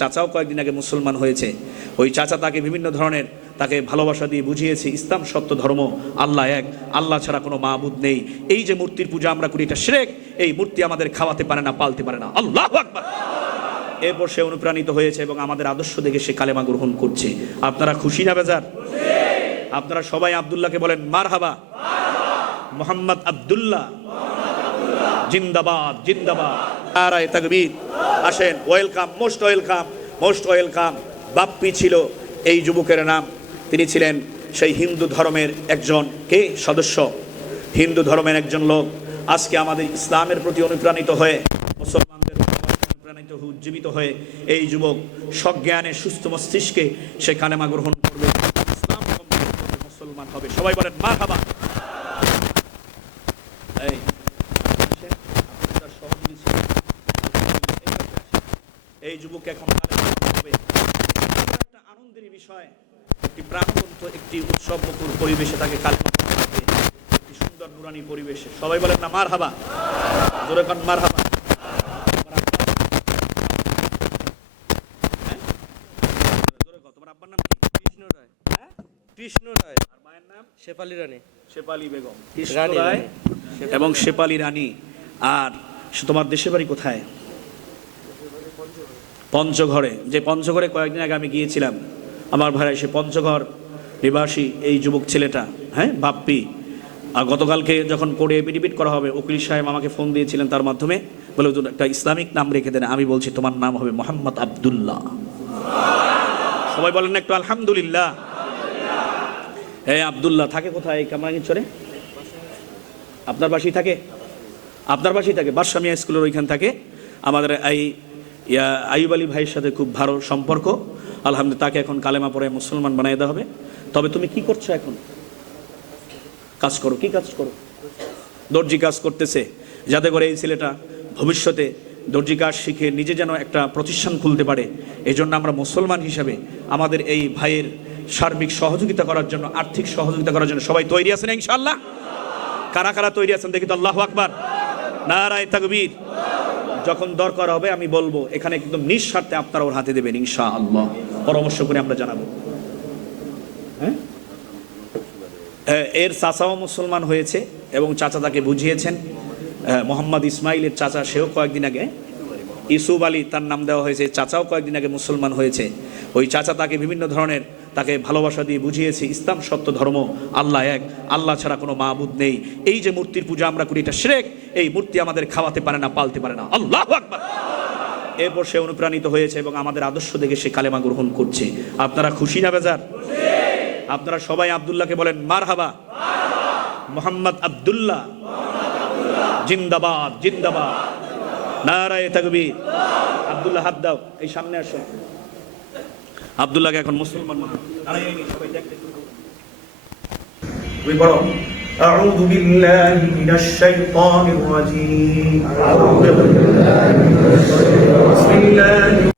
চাচাও কয়েকদিন আগে মুসলমান হয়েছে। ওই চাচা তাকে বিভিন্ন ধরনের তাকে ভালোবাসা দিয়ে বুঝিয়েছে ইসলাম সত্য ধর্ম, আল্লাহ এক, আল্লাহ ছাড়া কোনো মাবুদ নেই। এই যে মূর্তির পূজা আমরা করি এটা শিরক, এই মূর্তি আমাদের খাওয়াতে পারে না, পালতে পারে না। আল্লাহু আকবার। এরপর সে অনুপ্রাণিত হয়েছে এবং আমাদের আদর্শ দেখে সে কালেমা গ্রহণ করছে। আপনারা খুশি না বেজার? আপনারা সবাই আব্দুল্লাহকে বলেন মারহাবা। মোহাম্মদ আব্দুল্লাহ জিন্দাবাদ, জিন্দাবাদ, নারায়ে তাকবীর। আসেন, welcome, most welcome, most welcome. Bappi ছিল এই যুবকের নাম। তিনি ছিলেন সেই হিন্দু ধর্মের একজন সদস্য, হিন্দু ধর্মের একজন লোক। আজকে আমাদের ইসলামের প্রতি অনুপ্রাণিত হয়ে, মুসলমানদের অনুপ্রাণিত উজ্জীবিত হয়ে এই যুবক সজ্ঞানে সুস্থ মস্তিষ্কে সে কালেমা গ্রহণ করবে, ইসলাম মুসলমান হবে। সবাই বলেন মারহাবা। এই যুবক এখন একটা আনন্দের বিষয়, একটি প্রাণবন্ত, একটি উৎসব মুখর পরিবেশে তাকে কালেমা পড়তে হবে, একটি সুন্দর নুরানি পরিবেশে। সবাই বলেন না মারহাবা, জোরে কোন মারহাবা। তোমার আব্বার নাম কি? কৃষ্ণ রায়। হ্যাঁ, কৃষ্ণ রায়। আর মায়ের নাম শেফালি রানী, শেফালি বেগম, কৃষ্ণ রায় এবং শেফালি রানী। আর তোমার দেশের বাড়ি কোথায়? পঞ্চগড়ে। যে পঞ্চগড়ে কয়েকদিন আগে আমি গিয়েছিলাম, আমার ভাই সে পঞ্চগড় নিবাসী এই যুবক ছেলেটা, হ্যাঁ, বাপ্পি। আর গতকালকে যখন কোর্টে এফিডেভিট করা হবে, উকিল সাহেব আমাকে ফোন দিয়েছিলেন, তার মাধ্যমে বলে একটা ইসলামিক নাম রেখে দেন। আমি বলছি তোমার নাম হবে মোহাম্মদ আব্দুল্লাহ। সবাই বলেন একটু আলহামদুলিল্লাহ। হ্যাঁ, আব্দুল্লাহ থাকে কোথায়? এই কামরাঙ্গীরচরে আপনার বাসায় থাকে? আপনার বাসায় থাকে? বাদশামিয়া স্কুলের ওইখান থাকে। আমাদের এই আইয়ুব আলী ভাইয়ের সাথে খুব ভালো সম্পর্ক, আলহামদুলিল্লাহ। তাকে এখন কালেমা পড়ে মুসলমান বানিয়ে দেওয়া হবে। তবে তুমি কি করছো এখন? কাজ করো। কি কাজ করো? দর্জি কাজ করতেছে, যাতে করে এই ছেলেটা ভবিষ্যতে দর্জি কাজ শিখে নিজে যেন একটা প্রতিষ্ঠান খুলতে পারে। এই জন্য আমরা মুসলমান হিসাবে আমাদের এই ভাইয়ের সার্বিক সহযোগিতা করার জন্য, আর্থিক সহযোগিতা করার জন্য সবাই তৈরি আছেন ইনশাআল্লাহ? কারা কারা তৈরি আছেন দেখি তো? আল্লাহু আকবার, নারায়ে তাকবীর। যখন দরকার হবে আমি বলবো, এখানে কিন্তু নিঃস্বার্থে আপনারা ওর হাতে দেবেন ইনশাআল্লাহ। পরামর্শ করে আমরা জানাবো। হ্যাঁ, এর চাচাও মুসলমান হয়েছে এবং চাচা তাকে বুঝিয়েছেন। মোহাম্মদ ইসমাইলের চাচা, সেও কয়েকদিন আগে, ইউসুফ আলী তার নাম দেওয়া হয়েছে, চাচাও কয়েকদিন আগে মুসলমান হয়েছে। ওই চাচা তাকে বিভিন্ন ধরনের তাকে ভালোবাসা দিয়ে বুঝিয়েছে ইসলাম সত্য ধর্ম, আল্লাহ এক, আল্লাহ ছাড়া কোনো মাবুদ নেই। এই যে মূর্তির পূজা আমরা করি এটা শিরক, এই মূর্তি আমাদের খাওয়াতে পারে না, পালতে পারে না। আল্লাহু আকবার। এরপর সে অনুপ্রাণিত হয়েছে এবং আমাদের আদর্শ দেখে সে কালেমা গ্রহণ করছে। আপনারা খুশি না বেজার? আপনারা সবাই আব্দুল্লাহকে বলেন মারহাবা। মোহাম্মদ আব্দুল্লাহ জিন্দাবাদ, জিন্দাবাদ, নারায়ে তাকবীর। আব্দুল্লাহ হাত দাও, এই সামনে আসো। আব্দুল্লাহকে এখন মুসলমান أعوذ بالله من الشيطان الرجيم بسم الله